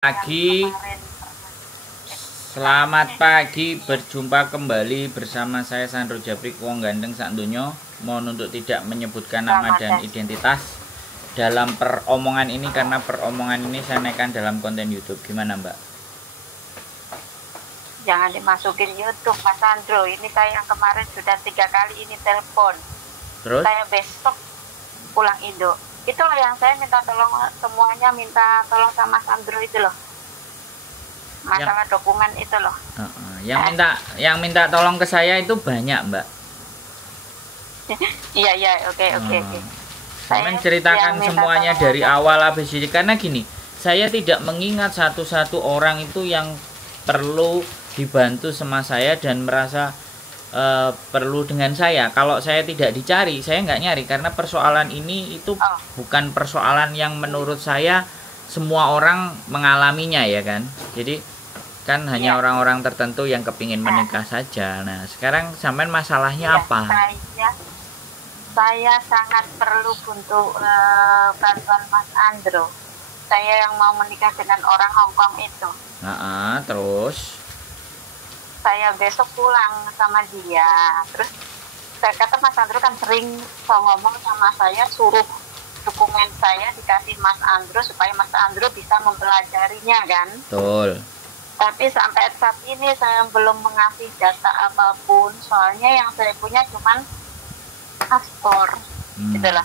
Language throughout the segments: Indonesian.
Pagi, selamat pagi, berjumpa kembali bersama saya Sandro Japrik, wong gandeng sak donya. Mohon untuk tidak menyebutkan nama dan identitas dalam peromongan ini karena peromongan ini saya naikkan dalam konten YouTube. Gimana, Mbak? Jangan dimasukin YouTube, Mas Sandro. Ini saya yang kemarin sudah 3 kali ini telepon. Terus? Saya besok pulang Indo. Itulah yang saya minta tolong semuanya, minta tolong sama Sandro itu loh. Masalah dokumen itu loh. Yang minta tolong ke saya itu banyak, Mbak. Iya, oke. Saya menceritakan semuanya dari awal habis ini karena gini, saya tidak mengingat satu-satu orang itu yang perlu dibantu sama saya dan merasa perlu dengan saya. Kalau saya tidak dicari, saya nggak nyari karena persoalan ini itu bukan persoalan yang menurut saya semua orang mengalaminya ya kan. Jadi kan hanya orang-orang tertentu yang kepingin menikah saja. Nah sekarang sampean masalahnya apa? Saya sangat perlu untuk bantuan Mas Andro. Saya yang mau menikah dengan orang Hongkong itu. Terus saya besok pulang sama dia. Terus saya kata Mas Andro kan sering ngomong sama saya, suruh dokumen saya dikasih Mas Andro supaya Mas Andro bisa mempelajarinya kan. Betul. Tapi sampai saat ini saya belum mengasih data apapun, soalnya yang saya punya cuman paspor, gitulah.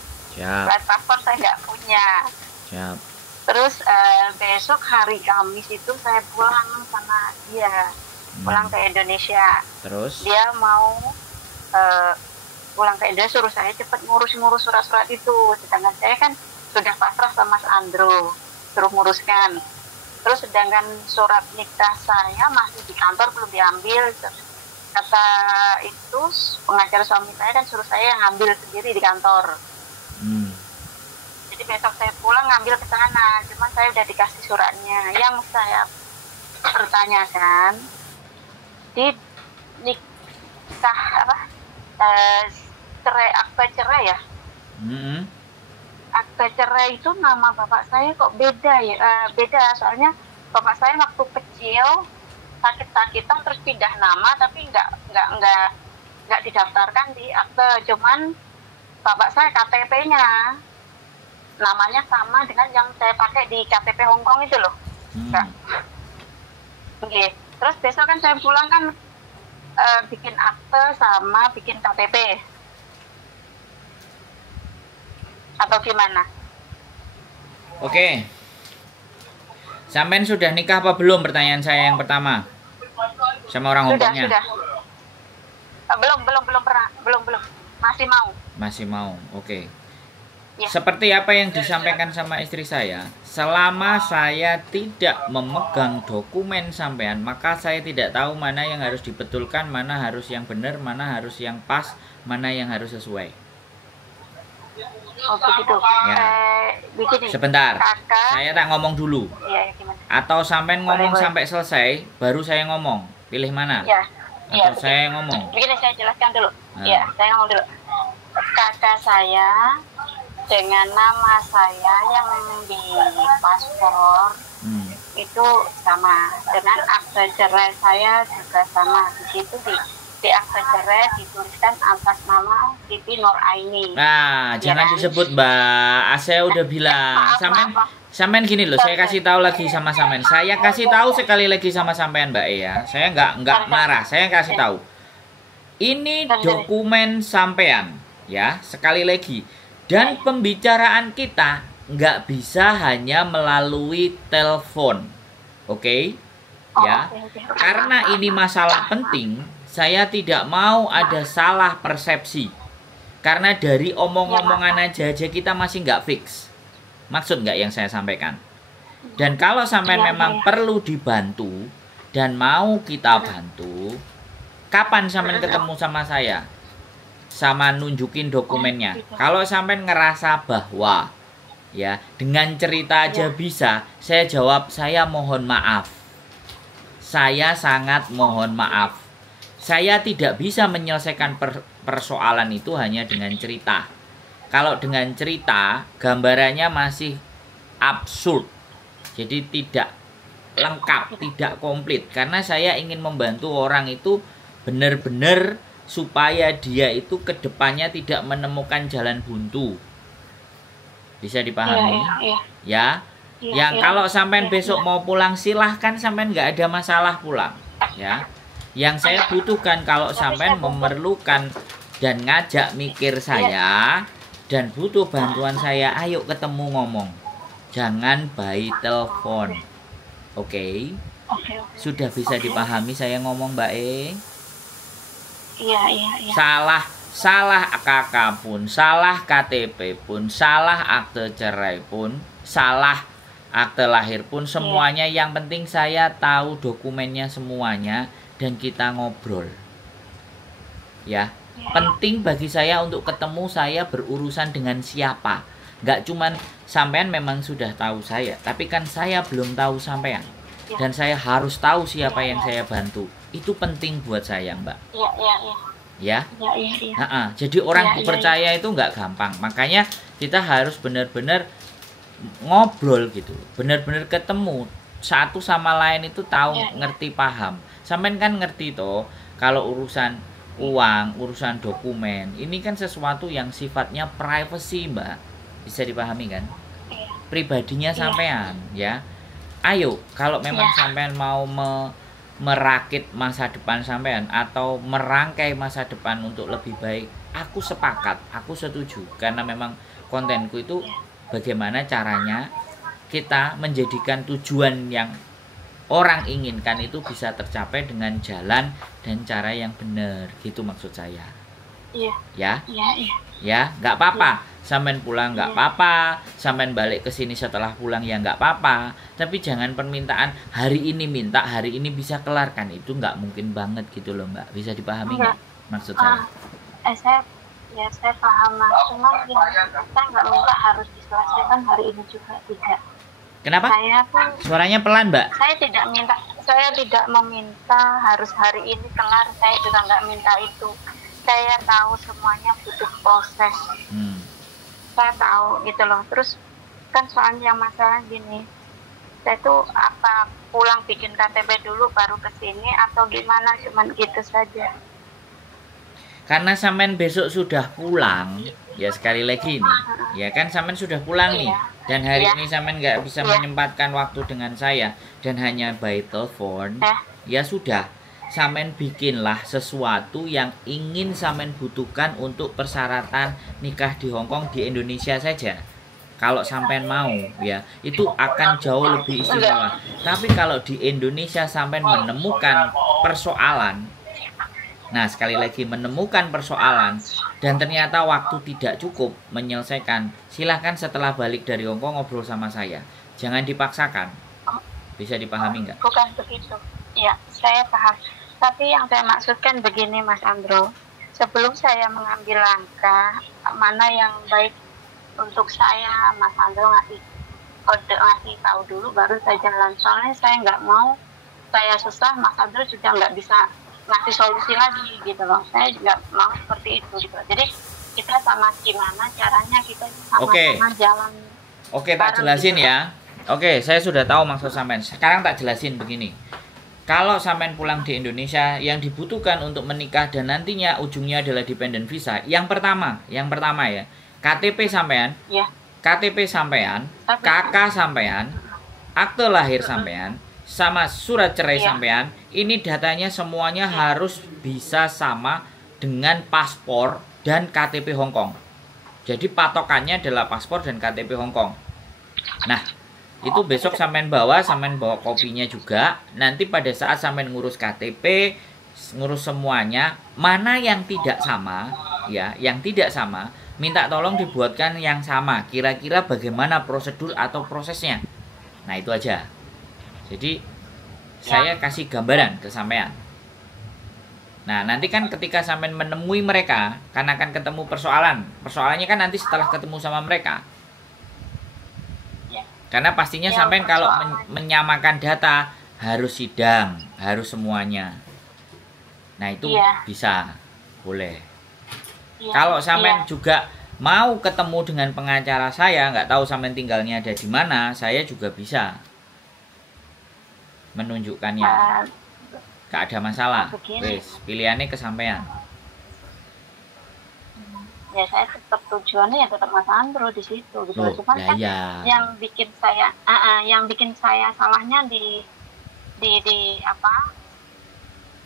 Paspor saya nggak punya. Siap. Terus besok hari Kamis itu saya pulang sama dia. Pulang ke Indonesia. Terus dia mau pulang ke Indonesia, suruh saya cepat ngurus surat-surat itu, sedangkan saya kan sudah pasrah sama Mas Andro, suruh nguruskan. Terus sedangkan surat nikah saya masih di kantor, belum diambil. Kata itu pengacara suami saya kan suruh saya ngambil sendiri di kantor. Jadi besok saya pulang ngambil ke sana, cuman saya udah dikasih suratnya. Yang saya pertanyakan, di nikah akte cerai ya, akte cerai itu nama bapak saya kok beda ya, beda. Soalnya bapak saya waktu kecil sakit-sakitan terus pindah nama, tapi nggak didaftarkan di akte. Cuman bapak saya KTP-nya namanya sama dengan yang saya pakai di KTP Hongkong itu loh. Terus besok kan saya pulang kan bikin akte sama bikin KTP. Atau gimana? Oke. Sampean sudah nikah apa belum? Pertanyaan saya yang pertama. Sama orang Hongkongnya. Sudah. Belum. Masih mau. Oke. Ya. Seperti apa yang disampaikan sama istri saya, selama saya tidak memegang dokumen sampean, maka saya tidak tahu mana yang harus dibetulkan, mana harus yang benar, mana harus yang pas, mana yang harus sesuai. Oh begitu. Ya. Begini. Sebentar, Kakak, saya tak ngomong dulu. Iya, gimana? Atau sampean ngomong sampai selesai, baru saya ngomong. Pilih mana? Iya. Atau saya ngomong. Begini, saya jelaskan dulu. Iya, saya ngomong dulu. Kakak saya dengan nama saya yang di paspor itu sama, dengan akte cerai saya juga sama. Di situ di akte cerai dituliskan atas nama Siti Nur Aini. Nah, jangan disebut Mbak. Saya udah bilang. Sampean gini loh, saya kasih tahu lagi sama sampean. Saya kasih tahu sekali lagi sama sampean Mbak ya. Saya nggak marah. Saya kasih tahu. Ini dokumen sampean ya, sekali lagi. Dan pembicaraan kita nggak bisa hanya melalui telepon, oke? Ya, karena ini masalah penting, saya tidak mau ada salah persepsi. Karena dari omong-omongan aja kita masih nggak fix. Maksud nggak yang saya sampaikan? Dan kalau sampai memang perlu dibantu dan mau kita bantu, kapan sampai ketemu sama saya? Sama nunjukin dokumennya. Kalau sampai ngerasa bahwa ya dengan cerita aja bisa, saya jawab saya mohon maaf. Saya sangat mohon maaf. Saya tidak bisa menyelesaikan persoalan itu hanya dengan cerita. Kalau dengan cerita, gambarannya masih absurd. Jadi tidak lengkap, tidak komplit. Karena saya ingin membantu orang itu benar-benar supaya dia itu kedepannya tidak menemukan jalan buntu. Bisa dipahami? Ya. Yang kalau sampean besok mau pulang silahkan, sampean nggak ada masalah pulang. Ya. Yang saya butuhkan kalau sampean memerlukan dan ngajak mikir saya dan butuh bantuan saya, ayo ketemu ngomong. Jangan by telepon. Oke. Sudah bisa dipahami saya ngomong, Mbak E? Iya. Salah KK pun, salah KTP pun, salah akte cerai pun, salah akte lahir pun, semuanya yang penting saya tahu dokumennya semuanya dan kita ngobrol. Ya, penting bagi saya untuk ketemu saya berurusan dengan siapa. Nggak cuman sampean memang sudah tahu saya, tapi kan saya belum tahu sampean. Dan saya harus tahu siapa yang saya bantu. Itu penting buat saya, Mbak. Ya. Jadi orang percaya itu nggak gampang. Makanya kita harus benar-benar ngobrol gitu, benar-benar ketemu satu sama lain itu tahu, ngerti, paham. Sampean kan ngerti toh kalau urusan uang, urusan dokumen, ini kan sesuatu yang sifatnya privacy, Mbak. Bisa dipahami kan? Pribadinya sampean, ya. Ayo, kalau memang sampean mau merakit masa depan sampean atau merangkai masa depan untuk lebih baik, aku sepakat, aku setuju, karena memang kontenku itu bagaimana caranya kita menjadikan tujuan yang orang inginkan itu bisa tercapai dengan jalan dan cara yang benar, gitu maksud saya. Ya, nggak apa-apa sampean pulang, nggak apa-apa sampean balik ke sini setelah pulang, ya nggak apa-apa. Tapi jangan permintaan hari ini minta, hari ini bisa kelarkan, itu nggak mungkin banget gitu loh, Mbak. Bisa dipahami nggak maksud saya? Saya paham, Mas. Cuma saya nggak minta harus diselesaikan hari ini juga, tidak. Kenapa? Suaranya pelan, Mbak. Saya tidak meminta harus hari ini kelar. Saya juga nggak minta itu. Saya tahu semuanya butuh proses. Saya tahu gitu loh. Terus kan soalnya yang masalah gini, saya tuh apa pulang bikin KTP dulu baru ke sini atau gimana, cuman gitu saja. Karena sampean besok sudah pulang, ya sekali lagi nih, ya kan sampean sudah pulang nih, dan hari ini sampean nggak bisa menyempatkan waktu dengan saya dan hanya by telepon, ya sudah, sampean bikinlah sesuatu yang ingin sampean butuhkan untuk persyaratan nikah di Hongkong di Indonesia saja. Kalau sampean mau, ya itu akan jauh lebih istimewa. Tapi kalau di Indonesia sampean menemukan persoalan, nah sekali lagi menemukan persoalan dan ternyata waktu tidak cukup menyelesaikan, silahkan setelah balik dari Hongkong ngobrol sama saya. Jangan dipaksakan. Bisa dipahami nggak? Bukan begitu. Ya, saya paham. Tapi yang saya maksudkan begini, Mas Andro. Sebelum saya mengambil langkah mana yang baik untuk saya, Mas Andro ngasih kode, ngasih tahu dulu baru saya jalan. Soalnya saya nggak mau saya susah, Mas Andro juga nggak bisa ngasih solusi lagi gitu loh. Saya juga mau seperti itu gitu. Jadi kita sama gimana caranya kita sama-sama jalan. Oke, tak jelasin gitu. Ya. Oke, saya sudah tahu maksud sampean. Sekarang tak jelasin begini. Kalau sampean pulang di Indonesia, yang dibutuhkan untuk menikah dan nantinya ujungnya adalah dependent visa. Yang pertama ya, KTP sampean, KTP sampean, KK sampean, akte lahir sampean, sama surat cerai sampean. Ini datanya semuanya harus bisa sama dengan paspor dan KTP Hongkong. Jadi patokannya adalah paspor dan KTP Hongkong. Nah, itu besok sampean bawa kopinya juga. Nanti pada saat sampean ngurus KTP, ngurus semuanya, mana yang tidak sama, ya, yang tidak sama, minta tolong dibuatkan yang sama. Kira-kira bagaimana prosedur atau prosesnya. Nah, itu aja. Jadi saya kasih gambaran ke sampean. Nah, nanti kan ketika sampean menemui mereka, kan akan ketemu persoalan. Persoalannya kan nanti setelah ketemu sama mereka. Karena pastinya sampean kalau menyamakan data harus sidang, harus semuanya. Nah, itu bisa, boleh. Kalau sampean juga mau ketemu dengan pengacara saya, nggak tahu sampean tinggalnya ada di mana, saya juga bisa. menunjukkannya. Gak ada masalah. Wes, pilihannya kesampaian. Ya saya tetap tujuannya ya tetap Mas Andro di situ gitu. Cuman kan ya. yang bikin saya salahnya di apa?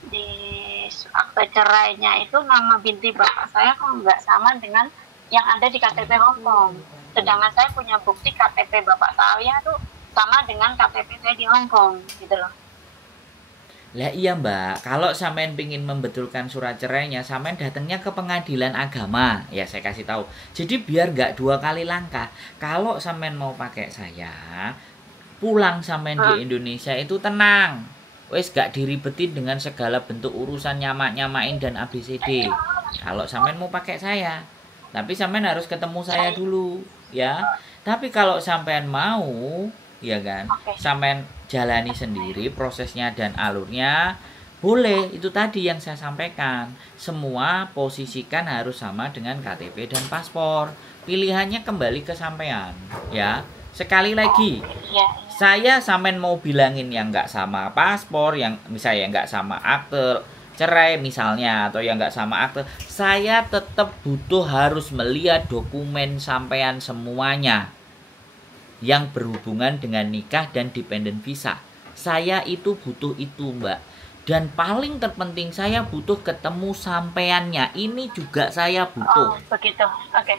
Di akte cerainya itu nama binti bapak saya kok nggak sama dengan yang ada di KTP Hongkong. Sedangkan saya punya bukti KTP bapak saya tuh sama dengan KTP saya di Hongkong gitu loh. Lah iya Mbak, kalau sampean pingin membetulkan surat cerainya, sampean datangnya ke pengadilan agama. Ya saya kasih tahu. Jadi biar nggak 2 kali langkah. Kalau sampean mau pakai saya, pulang sampean di Indonesia itu tenang. Wes gak diribetin dengan segala bentuk urusan nyamak-nyamain dan ABCD. Kalau sampean mau pakai saya, tapi sampean harus ketemu saya dulu, ya. Tapi kalau sampean mau, ya kan, sampean jalani sendiri prosesnya dan alurnya, boleh. Itu tadi yang saya sampaikan. Semua posisikan harus sama dengan KTP dan paspor. Pilihannya kembali ke sampean, ya. Sekali lagi, saya sampean mau bilangin yang nggak sama paspor, yang misalnya nggak sama akte cerai misalnya, atau yang nggak sama akte, saya tetap butuh harus melihat dokumen sampean semuanya yang berhubungan dengan nikah dan dependent visa. Saya itu butuh itu Mbak. Dan paling terpenting saya butuh ketemu sampeannya. Ini juga saya butuh. Oh begitu, oke.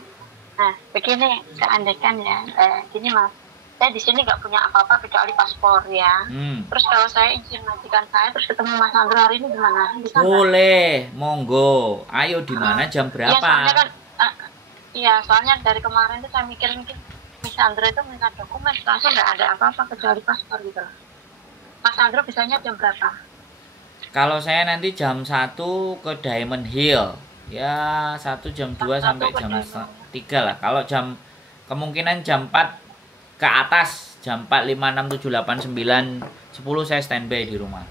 Nah begini, seandainya ya, gini Mas, saya di sini nggak punya apa-apa kecuali paspor ya. Terus kalau saya izin majikan saya terus ketemu Mas Andro hari ini gimana? Bisa boleh, monggo. Ayo di mana jam berapa? Iya soalnya kan, soalnya dari kemarin tuh saya mikir mungkin Mas Andro itu minta dokumen, saya nggak ada apa-apa kecuali paspor gitu. Mas Andro bisanya jam berapa? Kalau saya nanti jam 1 ke Diamond Hill, ya 1 jam 2 sampai jam 3 lah. Kalau kemungkinan jam 4 ke atas, jam 4, 5, 6, 7, 8, 9, 10 saya standby di rumah.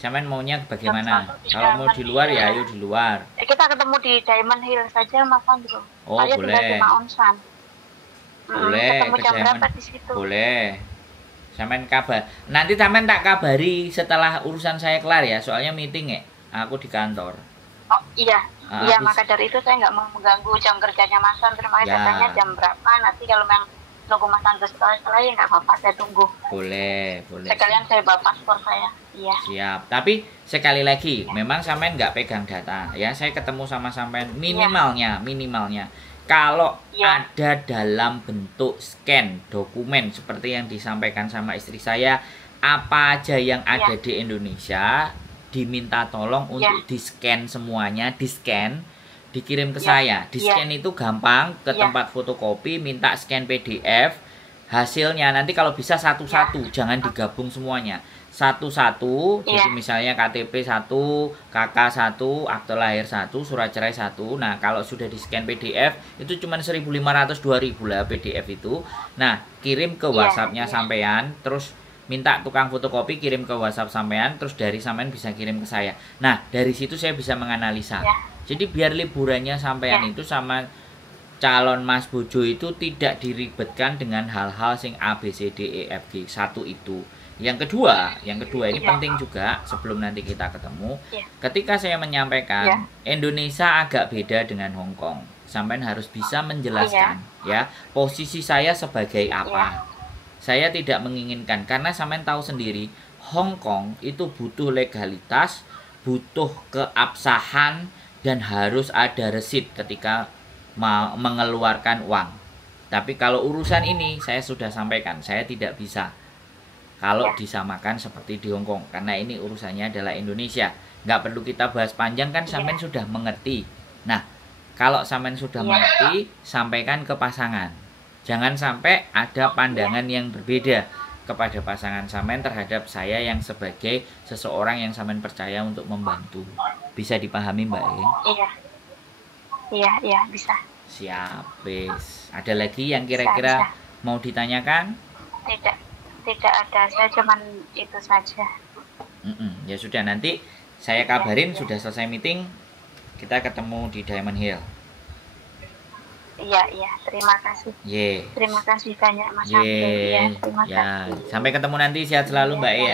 Sampean maunya bagaimana? Kalau mau di luar ya ayo di luar. Kita ketemu di Diamond Hill saja Mas Andro. Oh saya boleh. Boleh ketemu jam berapa di situ? Boleh. Sampean kabar. Nanti sampean tak kabari setelah urusan saya kelar ya. Soalnya meeting ya. Aku di kantor. Oh iya. Iya maka dari itu saya nggak mau mengganggu jam kerjanya Mas Andro. Makanya datangnya jam berapa? Nanti kalau memang nunggu Mas Andro setelah ya nggak apa-apa, saya tunggu. Boleh. Sekalian saya bawa paspor saya. Iya. Siap. Tapi sekali lagi, memang sampean nggak pegang data ya. Saya ketemu sama sampean minimalnya. Kalau ada dalam bentuk scan dokumen seperti yang disampaikan sama istri saya, apa aja yang ada di Indonesia, diminta tolong untuk di-scan semuanya, dikirim ke saya. Di-scan itu gampang, ke tempat fotokopi, minta scan PDF, hasilnya nanti kalau bisa satu-satu, jangan digabung semuanya. Satu-satu, jadi misalnya KTP 1, KK 1, akte lahir 1, surat cerai 1. Nah, kalau sudah di-scan PDF, itu cuma 1.500 2.000 lah PDF itu. Nah, kirim ke WhatsApp-nya sampean, terus minta tukang fotokopi kirim ke WhatsApp sampean, terus dari sampean bisa kirim ke saya. Nah, dari situ saya bisa menganalisa. Jadi biar liburannya sampean itu sama calon Mas Bojo itu tidak diribetkan dengan hal-hal sing A B C D E F G. Satu itu. Yang kedua ini penting juga sebelum nanti kita ketemu. Ketika saya menyampaikan Indonesia agak beda dengan Hong Kong. Sampean harus bisa menjelaskan ya posisi saya sebagai apa. Saya tidak menginginkan karena sampean tahu sendiri Hong Kong itu butuh legalitas, butuh keabsahan dan harus ada resit ketika mengeluarkan uang. Tapi kalau urusan ini saya sudah sampaikan, saya tidak bisa kalau disamakan seperti di Hong Kong karena ini urusannya adalah Indonesia. Nggak perlu kita bahas panjang kan, sampean sudah mengerti. Nah, kalau sampean sudah mengerti, sampaikan ke pasangan. Jangan sampai ada pandangan yang berbeda kepada pasangan sampean terhadap saya yang sebagai seseorang yang sampean percaya untuk membantu. Bisa dipahami Mbak? Iya, bisa. Siap, wis. Ada lagi yang kira-kira mau ditanyakan? Tidak ada, saya cuman itu saja. Ya sudah, nanti saya kabarin sudah selesai meeting, kita ketemu di Diamond Hill. Iya, terima kasih. Ye. Terima kasih banyak Mas Ye. Andro. Iya, terima Ya, kasih. sampai ketemu nanti, sehat selalu Iya, Mbak E ya.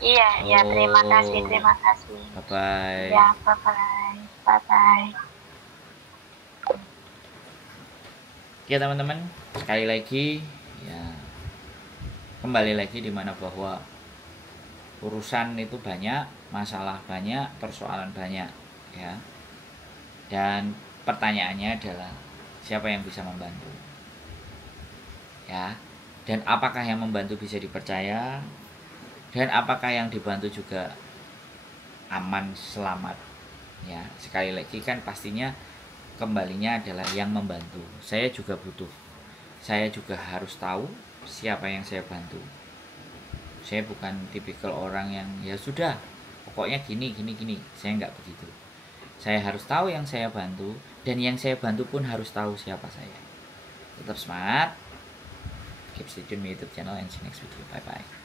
ya. Iya, terima kasih, Oh, terima kasih. bye bye. Ya, bye-bye. Bye-bye. Oke teman-teman, sekali lagi ya, kembali lagi di mana bahwa urusan itu banyak, masalah banyak, persoalan banyak ya. Dan pertanyaannya adalah siapa yang bisa membantu? Ya. Dan apakah yang membantu bisa dipercaya? Dan apakah yang dibantu juga aman, selamat? Ya, sekali lagi kan pastinya kembalinya adalah yang membantu. Saya juga butuh. Saya juga harus tahu siapa yang saya bantu. Saya bukan tipikal orang yang ya sudah, pokoknya gini. Saya nggak begitu. Saya harus tahu yang saya bantu, dan yang saya bantu pun harus tahu siapa saya. Tetap semangat. Keep stay tune my YouTube channel and see you next video. Bye bye.